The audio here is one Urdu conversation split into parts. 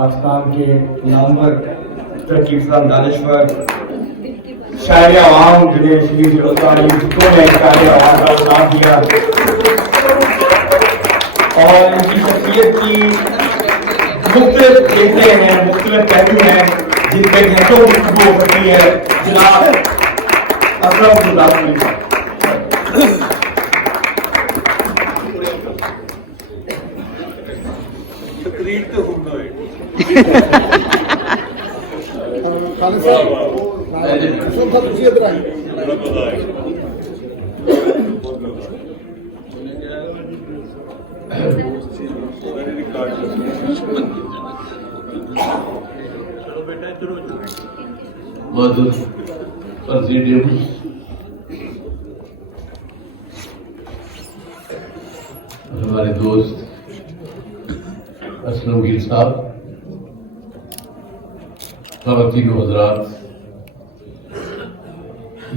پاکستان کے نامور ترکیب دانشور شاعر عوام جنہیں شریف القاری جتوں نے شاعر عوام کا خطاب دیا اور ان کی شخصیت کی مختلف چہرے ہیں، مختلف پہلو ہیں جن پہ گھنٹوں گفتگو ہو سکتی ہے. جناب اکرم گلداستی تقریر تو ہونا ہے. معزز پریزیڈیم، ہمارے دوست اسلم گیر صاحب، خواتین و حضرات،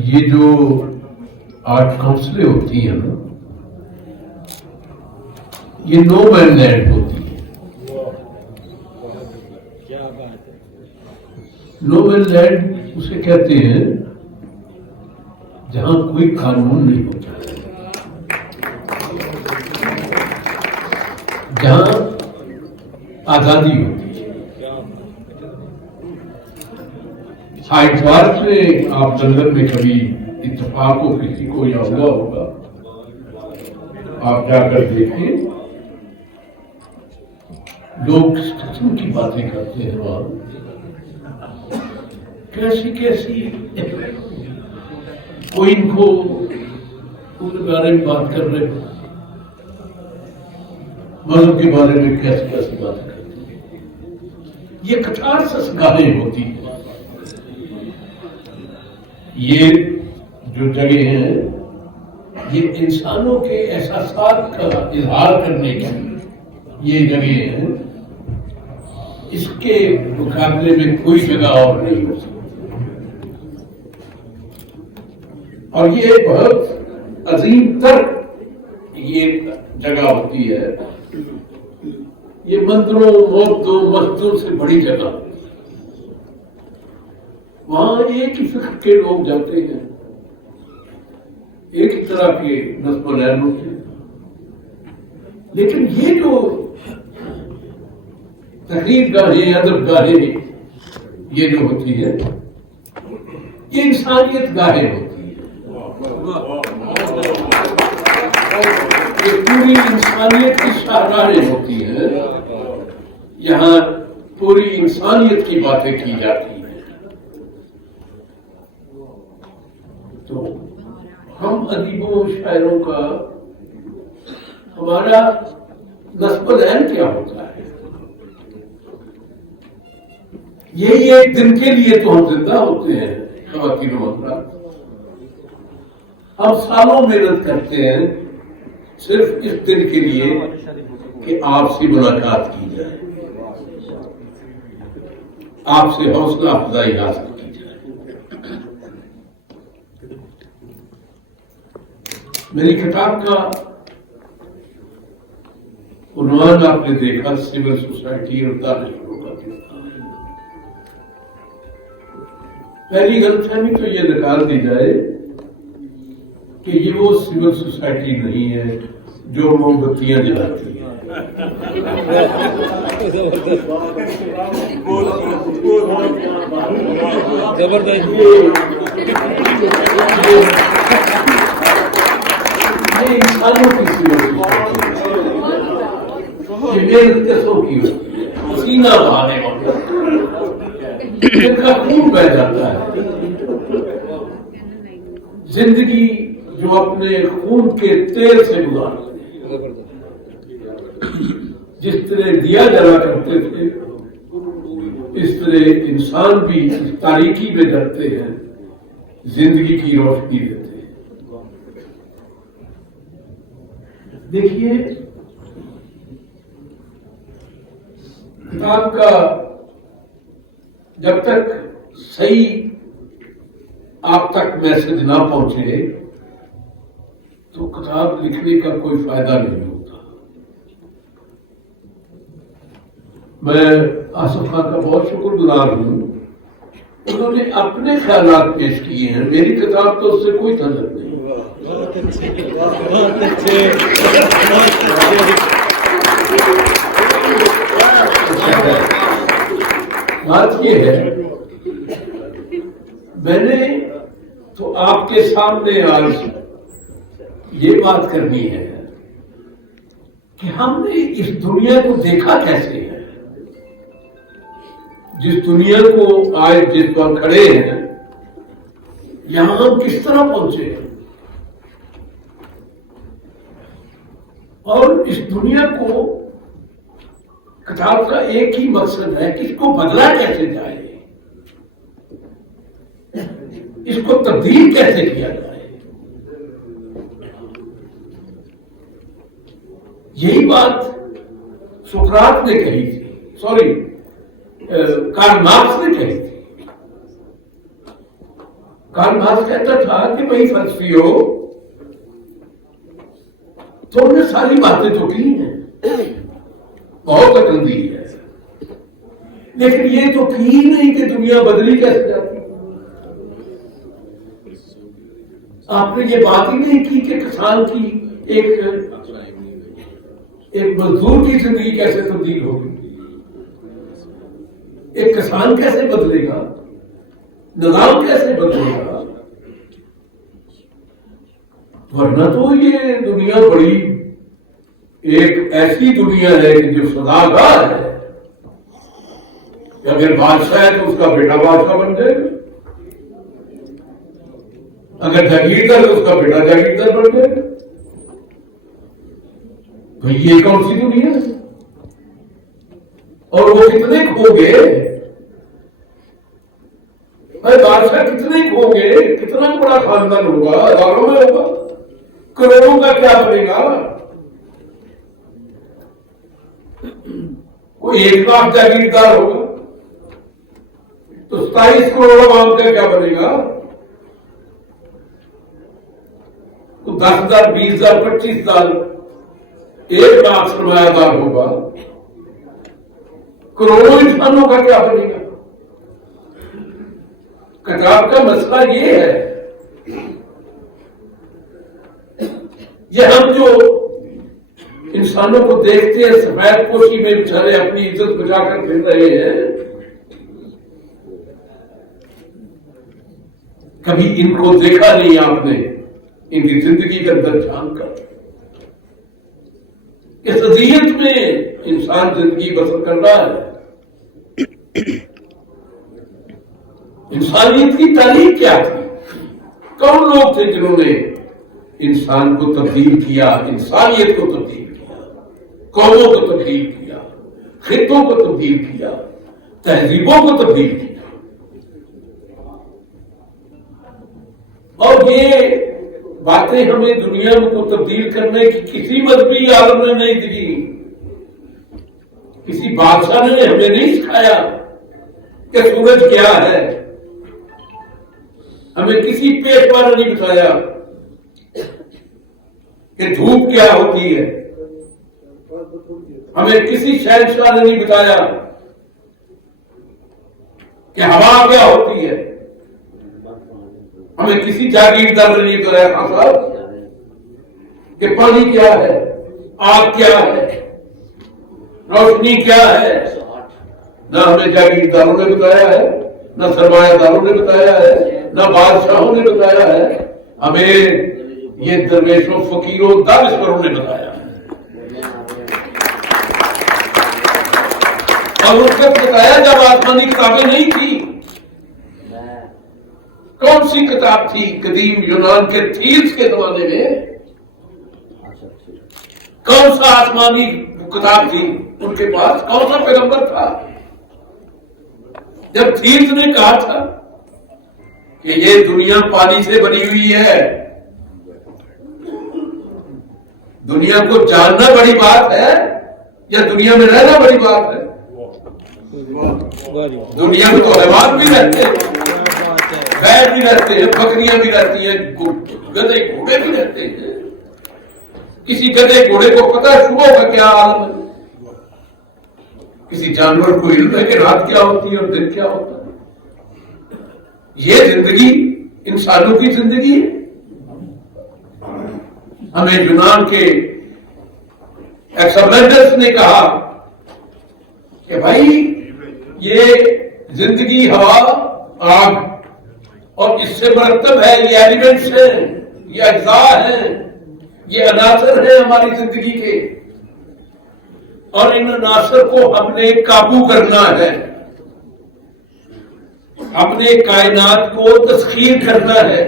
یہ جو آرٹ کاؤنسلیں ہوتی ہیں نا، یہ نو مین لینڈ ہوتی ہے. نو مین لینڈ اسے کہتے ہیں جہاں کوئی قانون نہیں ہوتا، جہاں آزادی ہوتی ہے. اتوار سے آپ جنگل میں کبھی اتفاق ہو کسی کو یا ہوا ہوگا، آپ جا کر دیکھیں لوگ کس قسم کی باتیں کرتے ہیں وہاں، کیسی کیسی کوئی ان کو ان کے بارے میں بات کر رہے، مذہب کے بارے میں کیسی کیسی باتیں کرتے ہیں. یہ کتارسس گاہیں ہوتی ہیں. یہ جو جگہ ہیں یہ انسانوں کے احساسات کا اظہار کرنے کی یہ جگہ ہیں. اس کے مقابلے میں کوئی جگہ اور نہیں ہو سکتی. اور یہ بہت عظیم تر یہ جگہ ہوتی ہے. یہ مندروں موتوں مسجدوں سے بڑی جگہ ہوتی ہے. وہاں ایک ہی فکر کے لوگ جاتے ہیں، ایک ہی طرح کے نصب و لین ہوتے ہیں. لیکن یہ جو تقریر گاہیں، ادب گاہیں یہ جو ہوتی ہے یہ انسانیت گاہیں ہوتی ہے. یہ پوری انسانیت کی شاہراہیں ہوتی ہیں. یہاں پوری انسانیت کی باتیں کی جاتی ہیں. تو ہم ادیبوں شاعروں کا ہمارا نصب العین کیا ہوتا ہے؟ یہی ایک دن کے لیے تو ہم زندہ ہوتے ہیں. خواتین و حضرات، ہم سالوں محنت کرتے ہیں صرف اس دن کے لیے کہ آپ سے ملاقات کی جائے، آپ سے حوصلہ افزائی حاصل کی جائے. میری کتاب کا عنوان آپ نے دیکھا، سول سوسائٹی اور دانشوروں کا کردار. پہلی غلط فہمی تو یہ نکال دی جائے کہ یہ وہ سول سوسائٹی نہیں ہے جو موم بتیاں جلاتی ہے. یہ انسانوں کی سول سوسائٹی ہے. یہ محنت کسوں کی ہوتی ہے، پسینہ بہانے والی، جن کا خون بہ جاتا ہے. زندگی جو اپنے خون کے تیل سے گزارتے ہیں. جس طرح دیا جلا کرتے تھے اس طرح انسان بھی اس تاریکی میں ڈرتے ہیں، زندگی کی روشنی دیتے ہیں. دیکھیے کتاب کا جب تک صحیح آپ تک میسج نہ پہنچے تو کتاب لکھنے کا کوئی فائدہ نہیں ہوتا. میں آصف خان کا بہت شکر گزار ہوں، انہوں نے اپنے خیالات پیش کیے ہیں، میری کتاب تو اس سے کوئی تعلق نہیں۔ بات یہ ہے، میں نے تو آپ کے سامنے آج یہ بات کرنی ہے کہ ہم نے اس دنیا کو دیکھا کیسے ہے، جس دنیا کو آج جس پر کھڑے ہیں یہاں ہم کس طرح پہنچے ہیں، اور اس دنیا کو کتاب کا ایک ہی مقصد ہے کہ اس کو بدلا کیسے جائے، اس کو تبدیل کیسے کیا جائے۔ یہی بات سقراط نے کہی تھی، کارل مارکس نے کہی تھی۔ کارل مارکس کہتا تھا کہ بھائی فلسفیوں، تم نے ساری باتیں تو کی ہیں، بہت عقل دی ہے، لیکن یہ تو کی نہیں کہ دنیا بدلی کیسے جاتی۔ آپ نے یہ بات ہی نہیں کی کہ کسان کی ایک مزدور کی زندگی کیسے تبدیل ہوگی، ایک کسان کیسے بدلے گا، نظام کیسے بدلے گا۔ ورنہ تو یہ دنیا بڑی ایک ایسی دنیا ہے کہ جو سزاگار ہے کہ اگر بادشاہ ہے تو اس کا بیٹا بادشاہ بن جائے گا، اگر جاگیردار تو اس کا بیٹا جاگیردار بن جائے گا۔ بھئی یہ کون سی دنیا ہے؟ اور وہ کتنے کھو گے، بادشاہ کتنے کھو گے، کتنا بڑا خاندان ہوگا، ہزاروں میں ہوگا، کروڑوں کا کیا بنے گا؟ کوئی 1 لاکھ جاگیردار ہوگا تو 27 کروڑ عوام کا کیا بنے گا؟ تو 10,000 20,000 25,000 1 لاکھ سرمایہ دار ہوگا، کروڑوں انسانوں کا کیا بنے گا؟ کتاب کا مسئلہ یہ ہے، یہ ہم جو انسانوں کو دیکھتے ہیں سفید پوشی میں بیچارے اپنی عزت بچا کر پھر رہے ہیں، کبھی ان کو دیکھا نہیں آپ نے، ان کی زندگی کے اندر جھانک کر اس اذیت میں انسان زندگی بسر کر رہا ہے۔ انسانیت کی تعلیم کیا تھی؟ کون لوگ تھے جنہوں نے انسان کو تبدیل کیا، انسانیت کو تبدیل کیا، قوموں کو تبدیل کیا، خطوں کو تبدیل کیا، تہذیبوں کو تبدیل کیا۔ اور یہ باتیں ہمیں دنیا کو تبدیل کرنے کی کسی مذہبی عالم نے نہیں دی، کسی بادشاہ نے ہمیں نہیں سکھایا کہ سورج کیا ہے، ہمیں کسی پیشوا نے نہیں بتایا کہ دھوپ کیا ہوتی ہے، ہمیں کسی شہنشاہ نے نہیں بتایا کہ ہوا کیا ہوتی ہے، ہمیں کسی جاگیردار نے نہیں بتایا صاحب کہ پانی کیا ہے، آگ کیا ہے، روشنی کیا ہے۔ نہ ہمیں جاگیرداروں نے بتایا ہے، نہ سرمایہ داروں نے بتایا ہے، نہ بادشاہوں نے بتایا ہے، ہمیں یہ درویشوں فقیروں دانشوروں نے بتایا ہے۔ اور اس وقت بتایا جب آسمانی کتابیں نہیں تھی۔ کون سی کتاب تھی قدیم یونان کے تھیلس کے زمانے میں؟ کون سا آسمانی کتاب تھی ان کے پاس؟ کون سا پیغمبر تھا؟ جب تھیلس نے کہا تھا کہ یہ دنیا پانی سے بنی ہوئی ہے، دنیا کو جاننا بڑی بات ہے یا دنیا میں رہنا بڑی بات ہے؟ دنیا میں تو حیوان بھی رہتے ہیں، بھیڑ بھی رہتے ہیں، بکریاں بھی رہتی ہیں، گدھے گھوڑے بھی رہتے ہیں۔ کسی گدھے گھوڑے کو پتہ ہے صبح کا کیا عالم ہے کسی جانور کو علم ہے کہ رات کیا ہوتی ہے اور دن کیا ہوتا ہے؟ یہ زندگی انسانوں کی زندگی ہے. ہمیں یونان کے ایکسپلینرز نے کہا کہ بھائی یہ زندگی ہوا آگ اور اس سے مرتب ہے، یہ ایلیمنٹس ہیں، یہ اجزاء ہیں، یہ عناصر ہیں ہماری زندگی کے، اور ان عناصر کو ہم نے قابو کرنا ہے، اپنے کائنات کو تسخیر کرنا ہے.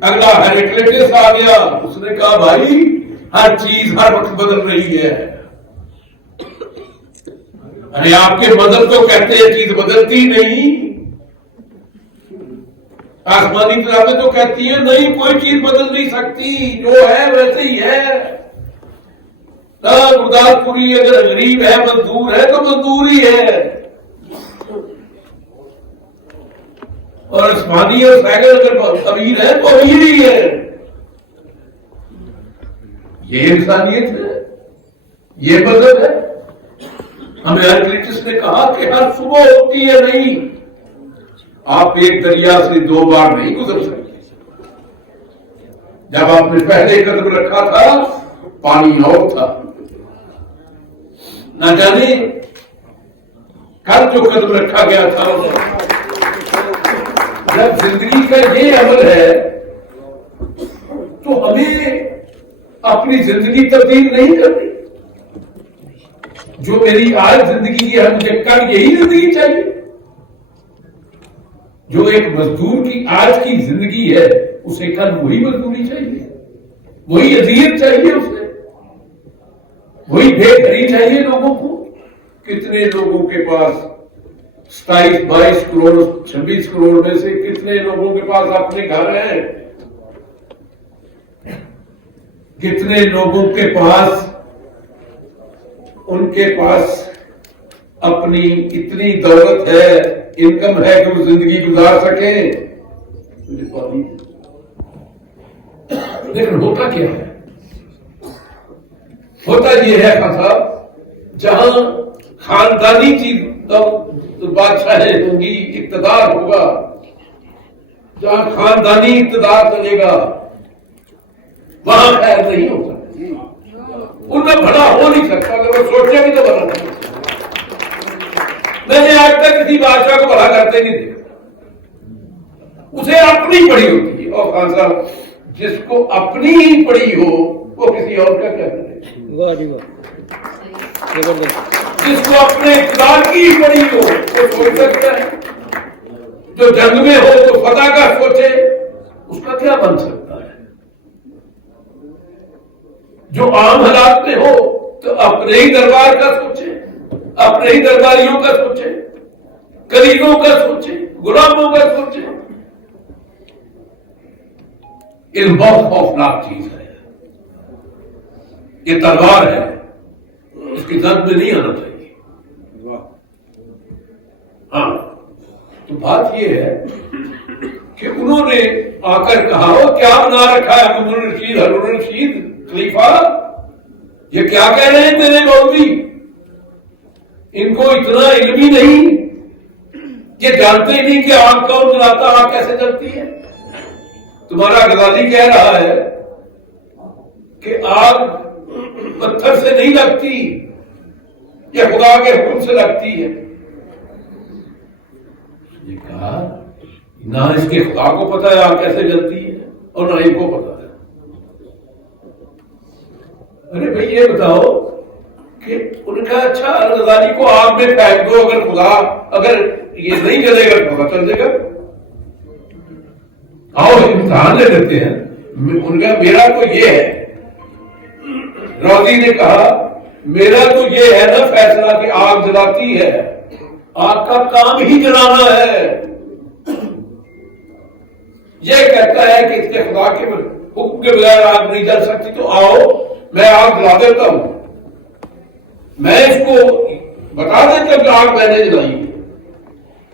اگلا ہیراکلیٹس آ گیا، اس نے کہا بھائی ہر چیز ہر وقت بدل رہی ہے. ارے آپ کے مذہب تو کہتے ہیں چیز بدلتی نہیں، آسمانی کتابیں تو کہتی ہیں نہیں کوئی چیز بدل نہیں سکتی، جو ہے ویسے ہی ہے. گرداس پوری اگر غریب ہے مزدور ہے تو مزدور ہی ہے، اور آسمانی اور سائیکل اگر امیر ہے تو امیر ہی ہے. یہ انسانیت ہے، یہ مذہب ہے. ہمیں ہیراکلیٹس نے کہا کہ ہر صبح ہوتی ہے نہیں، آپ ایک دریا سے دو بار نہیں گزر سکتے. جب آپ نے پہلے قدم رکھا تھا پانی اور تھا، نہ جانے کل جو قدم رکھا گیا تھا. جب زندگی کا یہ عمل ہے تو ہمیں اپنی زندگی تبدیل نہیں کرنی. جو میری آج زندگی ہے مجھے کل یہی زندگی چاہیے. جو ایک مزدور کی آج کی زندگی ہے اسے کل وہی مزدوری چاہیے، وہی اذیت چاہیے، اسے وہی بے گھری چاہیے لوگوں کو. کتنے لوگوں کے پاس 27-22 کروڑ 26 کروڑ میں سے کتنے لوگوں کے پاس اپنے گھر ہیں، کتنے لوگوں کے پاس ان کے پاس اپنی اتنی دولت ہے، انکم ہے کہ وہ زندگی گزار سکیں. لیکن ہوتا کیا ہے؟ ہوتا یہ ہے خان صاحب، جہاں خاندانی چیز بادشاہی ہوگی، اقتدار ہوگا، جہاں خاندانی اقتدار چلے گا وہاں خیر نہیں ہو سکتی، ان میں بھلا ہو نہیں سکتا. اگر وہ سوچے بھی تو بھلا نہیں. میں نے آج تک کسی بادشاہ کو بھلا کرتے نہیں دیکھا، اسے اپنی پڑی ہوتی ہے. اور خان صاحب جس کو اپنی ہی پڑی ہو وہ کسی اور کا کیا کرے. جس کو اپنے اقتدار کی پڑی ہو وہ سوچ سکتا ہے. جو جنگ میں ہو تو فتح کا سوچے، اس کا کیا بن سکتا ہے. جو عام حالات میں ہو تو اپنے ہی دربار کا سوچے، اپنے ہی درباریوں کا سوچے، قریبوں کا سوچے، غلاموں کا سوچے. یہ بہت خوفناک چیز ہے. یہ تلوار ہے، اس کی زد میں نہیں آنا چاہیے. ہاں تو بات یہ ہے کہ انہوں نے آ کر کہا وہ کیا بنا رکھا ہے ہارون رشید خلیفہ، یہ کیا کہہ رہے ہیں تیرے مولوی؟ ان کو اتنا علم ہی نہیں، یہ جانتے ہی نہیں کہ آگ کون جلاتا، آگ کیسے جلتی ہے. تمہارا غزالی کہہ رہا ہے کہ آگ پتھر سے نہیں لگتی، یہ خدا کے حکم سے لگتی ہے. یہ کہا نہ اس کے خدا کو پتا ہے آگ کیسے جلتی ہے اور نہ ان کو پتا ہے. ارے بھائی یہ بتاؤ کہ ان کا اچھا غزالی کو آگ میں پھینک دو، اگر خدا اگر یہ نہیں جلے گا تو پتا چل جائے گا. آؤ امتحان لے لیتے ہیں. ان کا میرا تو یہ ہے، راضی نے کہا میرا تو یہ ہے نا فیصلہ کہ آگ جلاتی ہے، آگ کا کام ہی جلانا ہے. یہ کہتا ہے کہ اس کے خدا کے حکم کے بغیر آگ نہیں جل سکتی، تو آؤ میں آگ جلا دیتا ہوں. میں اس کو بتا دیتا کہ آگ میں نے جلائی.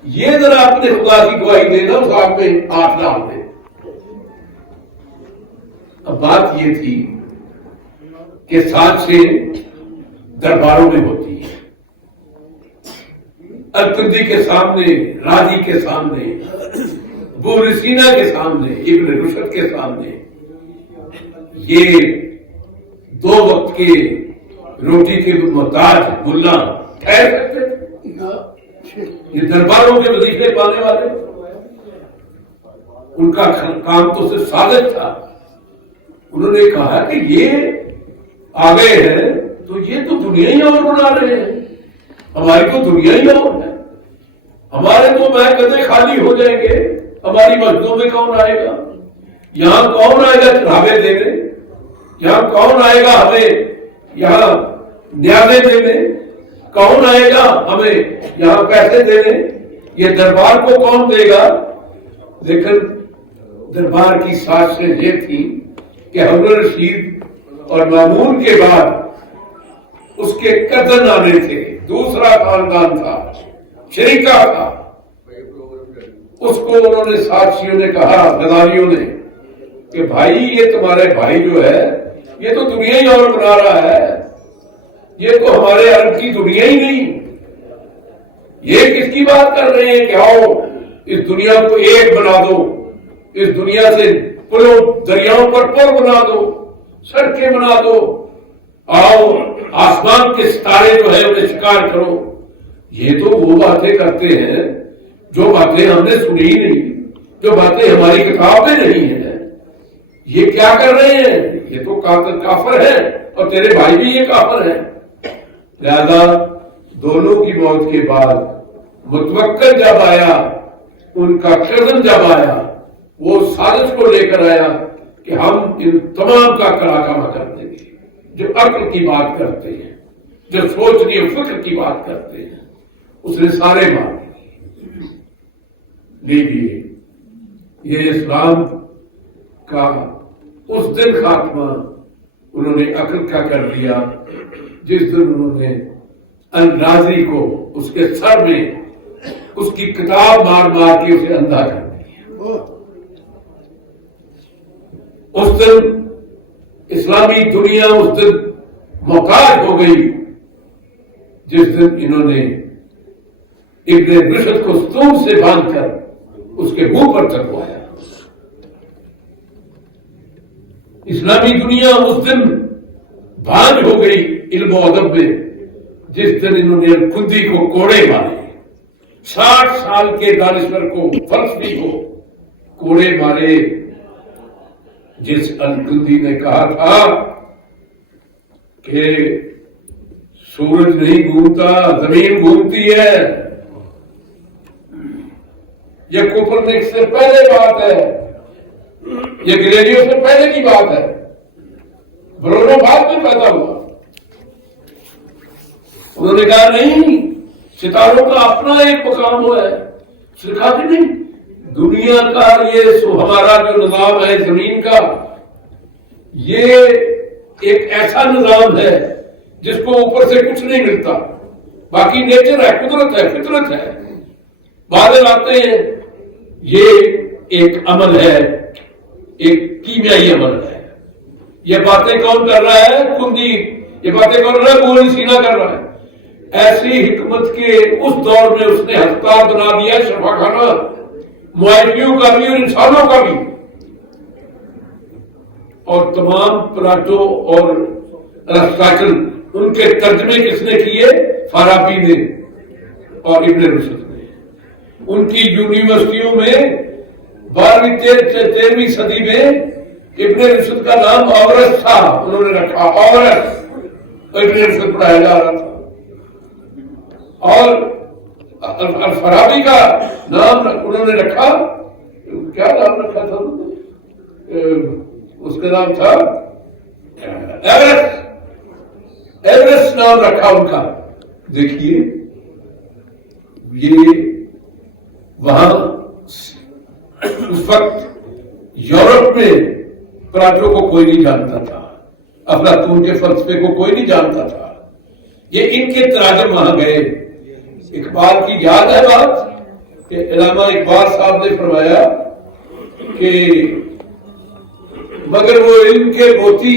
یہ ذرا اپنے خدا کی گواہی دینا، اس آگ میں آگ ڈال دے. اب بات یہ تھی کہ 7 سے درباروں میں ہوتی ہے، القندی کے سامنے، راضی کے سامنے، ابن سینا کے سامنے، ابن رشد کے سامنے یہ دو وقت کے روٹی کے محتاج ملا ٹھہر سکتے تھے؟ یہ درباروں کے وظیفے پانے والے، ان کا کام تو صرف ساغت تھا. انہوں نے کہا کہ یہ آ گئے ہیں تو یہ تو دنیا ہی اور بنا رہے ہیں، ہماری تو دنیا ہی اور ہے، ہمارے تو محکمے خالی ہو جائیں گے، ہماری مسجدوں میں کون آئے گا، یہاں کون آئے گا چڑھاوے دینے، یہاں کون آئے گا ہمیں یہاں نیازیں دینے، کون آئے گا ہمیں یہاں پیسے دینے، یہ دربار کو کون دے گا؟ لیکن دربار کی سازشیں یہ تھی کہ حضرت رشید اور مامون کے بعد اس کے قدر آنے تھے، دوسرا خاندان تھا، شریکہ تھا، اس کو انہوں نے سازشیوں نے کہا، غزالیوں نے، کہ بھائی یہ تمہارے بھائی جو ہے یہ تو دنیا ہی اور بنا رہا ہے، یہ تو ہمارے عرب کی دنیا ہی نہیں، یہ کس کی بات کر رہے ہیں کہ آؤ اس دنیا کو ایک بنا دو، اس دنیا سے پلوں دریاؤں پر پل بنا دو، سڑکیں بنا دو، آؤ آسمان کے ستارے جو ہے انہیں شکار کرو. یہ تو وہ باتیں کرتے ہیں جو باتیں ہم نے سنی ہی نہیں، جو باتیں ہماری کتاب میں نہیں ہیں. یہ کیا کر رہے ہیں؟ یہ تو کافر ہے اور تیرے بھائی بھی یہ کافر ہیں. لہذا دونوں کی موت کے بعد متوکل جب آیا، ان کا کزن جب آیا، وہ سازش کو لے کر آیا کہ ہم ان تمام کا کراکامہ کر دیں گے، جو عقل کی بات کرتے ہیں، جو سوچنے اور فکر کی بات کرتے ہیں. اس نے سارے مار لے لیے. یہ اسلام کا اس دن خاتمہ انہوں نے عقل کا کر دیا جس دن انہوں نے الرازی کو اس کے سر میں اس کی کتاب مار مار کے اسے اندھا کر دیا. اس دن اسلامی دنیا اس دن محتاج ہو گئی جس دن انہوں نے ابن رشد کو ستون سے باندھ کر اس کے منہ پر چڑھوایا. اسلامی دنیا اس دن بھانج ہو گئی علم و ادب میں جس دن انہوں نے الکندی کو کوڑے مارے. 60 سال کے دانشور کو، فلسفی کو کوڑے مارے. جس الکندی نے کہا تھا کہ سورج نہیں گھومتا، زمین گھومتی ہے، یہ کوپرنیکس سے پہلے بات ہے، یہ گلیلیو سے پہلے کی بات ہے، برونو بعد میں پیدا ہوا. انہوں نے کہا نہیں، ستاروں کا اپنا ایک مقام ہوا ہے. کہا کہ نہیں، دنیا کا یہ ہمارا جو نظام ہے زمین کا، یہ ایک ایسا نظام ہے جس کو اوپر سے کچھ نہیں ملتا، باقی نیچر ہے، قدرت ہے، فطرت ہے، بادل آتے ہیں، یہ ایک عمل ہے، ایک کیمیائی عمل ہے. یہ باتیں کون کر رہا ہے؟ کندی. یہ باتیں کون کر رہا ہے؟ ابن سینا کر رہا ہے. ایسی حکمت کے اس دور میں اس نے ہسپتال بنا دیا، شفا خانہ، معالجیوں کا بھی اور انسانوں کا بھی. اور تمام پلاٹو اور ارسطاٹل ان کے ترجمے کس نے کیے؟ فارابی نے اور ابن رشد نے. ان کی یونیورسٹیوں میں 12ویں 13ویں صدی میں ابن رشد کا نام اورس تھا، انہوں نے رکھا اورس، ابن رشد پڑھایا جا رہا تھا. اور الفارابی کا نام انہوں نے رکھا، کیا نام رکھا تھا؟ اس کا نام تھا ایورسٹ نام رکھا ان کا. دیکھیے یہ وہاں اس وقت یورپ میں پلاٹو کو کوئی نہیں جانتا تھا، افلاطون کے فلسفے کو کوئی نہیں جانتا تھا. یہ ان کے تراجم وہاں گئے. اقبال کی یاد ہے بات کہ علامہ اقبال صاحب نے فرمایا کہ مگر وہ علم کے موتی